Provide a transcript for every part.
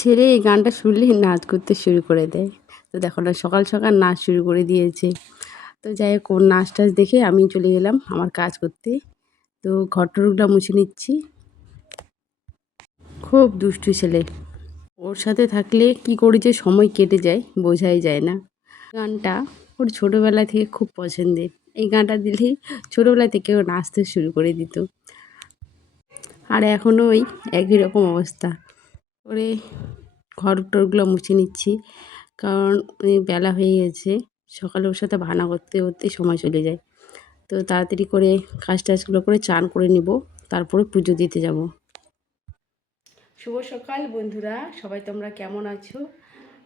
ছেলে এই গানটা শুনলেই নাচ করতে শুরু করে দেয়। তো দেখো না, সকাল সকাল নাচ শুরু করে দিয়েছে। তো যাই হোক, ওর নাচ টাচ দেখে আমি চলে গেলাম আমার কাজ করতে। তো ঘরটরগুলো মুছে নিচ্ছি। খুব দুষ্টু ছেলে। ওর সাথে থাকলে কি করে যে সময় কেটে যায় বোঝাই যায় না। গানটা ওর ছোটোবেলা থেকে খুব পছন্দের। এই গানটা দিলেই ছোটোবেলা থেকে ও নাচতে শুরু করে দিত। আর এখনও ওই একই রকম অবস্থা করে ঘর টরগুলো মুছে নিচ্ছি, কারণ বেলা হয়ে গেছে। সকালে ওর সাথে বাহানা করতে করতে সময় চলে যায়। তো তাড়াতাড়ি করে কাজ টাজগুলো করে চান করে নিব, তারপরে পুজো দিতে যাব। শুভ সকাল বন্ধুরা, সবাই তোমরা কেমন আছো?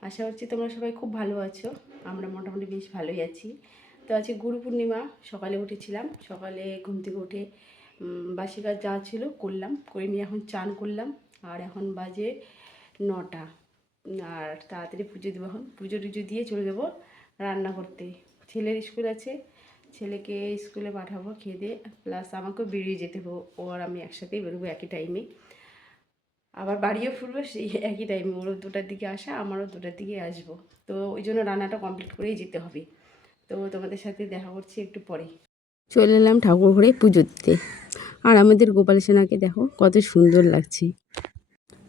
আশা করছি তোমরা সবাই খুব ভালো আছো। আমরা মোটামুটি বেশ ভালোই আছি। তো আজকে গুরু পূর্ণিমা। সকালে উঠেছিলাম, সকালে ঘুম থেকে উঠে বাসি কাজ যা ছিল করলাম, করে নিয়ে এখন চান করলাম। আর এখন বাজে 9টা। আর তাড়াতাড়ি পুজো দেবো। এখন পুজো টুজো দিয়ে চলে যাবো রান্না করতে। ছেলের স্কুল আছে, ছেলেকে স্কুলে পাঠাবো খেয়ে দিয়ে, প্লাস আমাকেও বেরিয়ে যেতে হবে। ও আর আমি একসাথেই বেরোবো একই টাইমে, আবার বাড়িও ফিরবো সেই একই টাইমে। ওরও 2টার দিকে আসা, আমারও 2টার দিকে আসবো। তো ওই জন্য রান্নাটা কমপ্লিট করেই যেতে হবে। তো তোমাদের সাথে দেখা করছি একটু পরে। চলে এলাম ঠাকুর ঘরে পুজো দিতে। আর আমাদের গোপাল সোনাকে দেখো কত সুন্দর লাগছে।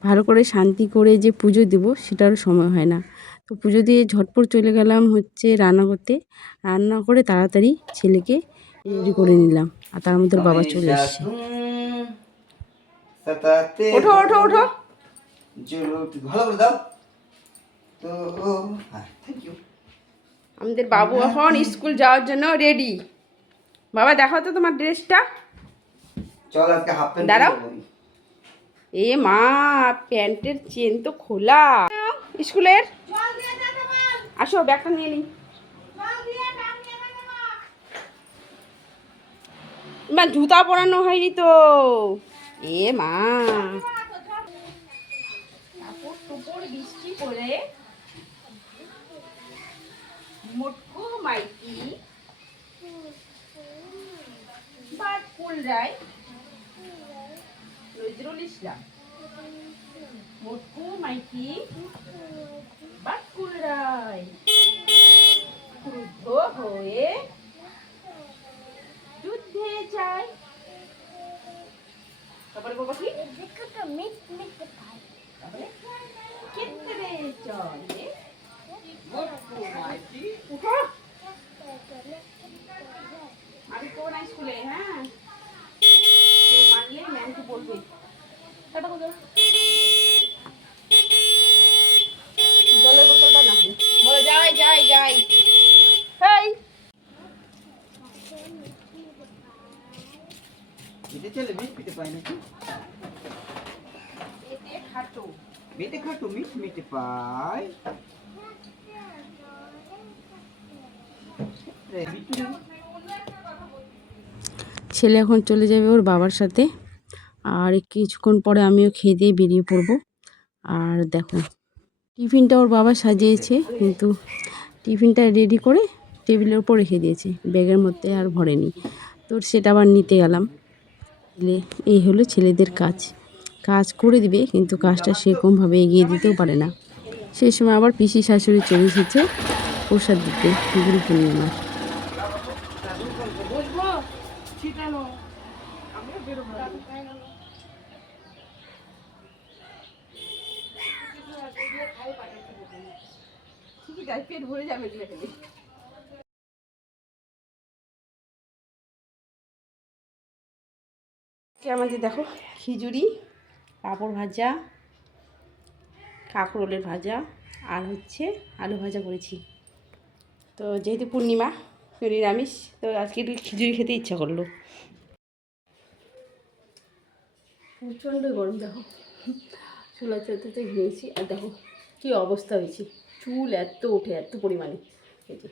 ভালো করে শান্তি করে যে পুজো দেবো সেটারও সময় হয় না। তো পুজো দিয়ে ঝটপট চলে গেলাম হচ্ছে রান্না করতে। রান্না করে তাড়াতাড়ি ছেলেকে রেডি করে নিলাম। আর তার মধ্যে বাবা চলে এসছে। ওঠো ওঠো ওঠো, ভালো করে দাও তো। Thank you. আমাদের বাবু এখন স্কুল যাওয়ার জন্য রেডি। বাবা দেখো তো তোমার ড্রেসটা। চল আজকে হাফ প্যান্ট দাঁড়াও। এ মা, প্যান্টের চেন তো খোলা। স্কুলের আসো, ব্যাগটা নিয়ে নি। মা জুতা পরানো হয়নি তো। এ মা, কাপড় টুপড় বৃষ্টি করে মোটকু মাইতি বাটকুল রায় নজরুল ইসলাম। মোটকু মাইতি বাটকুল রায় ক্রুদ্ধ হয়ে যুদ্ধে যায়। তারপরে বাবা কি তারপরে ক্ষেত্রে চলে মোটকু মাইতি। উঠো, আমি কোন স্কুলে? হ্যাঁ, কেউ মানলে ম্যামকে বলবে। জলের বোতলটা না বলে যাই যাই যাই। হেই, বেটে চলে মিট মিটে পায় নাকি? এতে খাটো বেটে খাটো মিট মিটে পায়। ছেলে এখন চলে যাবে ওর বাবার সাথে। আর কিছুক্ষণ পরে আমিও খেয়ে দিয়ে বেরিয়ে পড়বো। আর দেখো, টিফিনটা ওর বাবা সাজিয়েছে, কিন্তু টিফিনটা রেডি করে টেবিলের উপর রেখে দিয়েছে, ব্যাগের মধ্যে আর ভরেনি। তো সেটা আবার নিতে গেলাম। এই হলো ছেলেদের কাজ। কাজ করে দিবে, কিন্তু কাজটা সেরকমভাবে এগিয়ে দিতেও পারে না। সেই সময় আবার পিসি শাশুড়ি চলে এসেছে প্রসাদ দিতে গুরু পূর্ণিমার। পেট ভরে যাবে। আমাদের দেখো খিচুড়ি, পাঁপড় ভাজা, কাঁকরোলের ভাজা, আর হচ্ছে আলু ভাজা করেছি। তো যেহেতু পূর্ণিমা, নিরামিষ, তো আজকে একটু খিচুড়ি খেতে ইচ্ছা করলো। প্রচণ্ড গরম দেখো, চুলা চলতে ঘিরেছি। আর দেখো কী অবস্থা হয়েছে, চুল এত ওঠে এত পরিমাণে। এই যে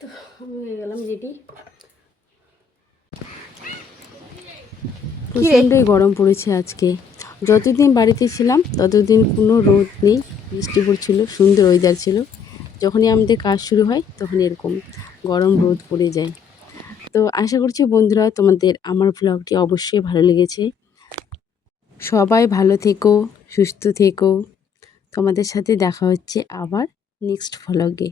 তো আমি হয়ে গেলাম রেডি। প্রচণ্ডই গরম পড়েছে আজকে। যতদিন বাড়িতে ছিলাম ততদিন কোনো রোদ নেই, বৃষ্টি পড়ছিল, সুন্দর ওয়েদার ছিল। যখনই আমাদের কাজ শুরু হয় তখনই এরকম গরম রোদ পড়ে যায়। তো আশা করছি বন্ধুরা তোমাদের আমার ভ্লগটি অবশ্যই ভালো লেগেছে। সবাই ভালো থেকো, সুস্থ থেকো। তোমাদের সাথে দেখা হচ্ছে আবার নেক্সট ভ্লগে।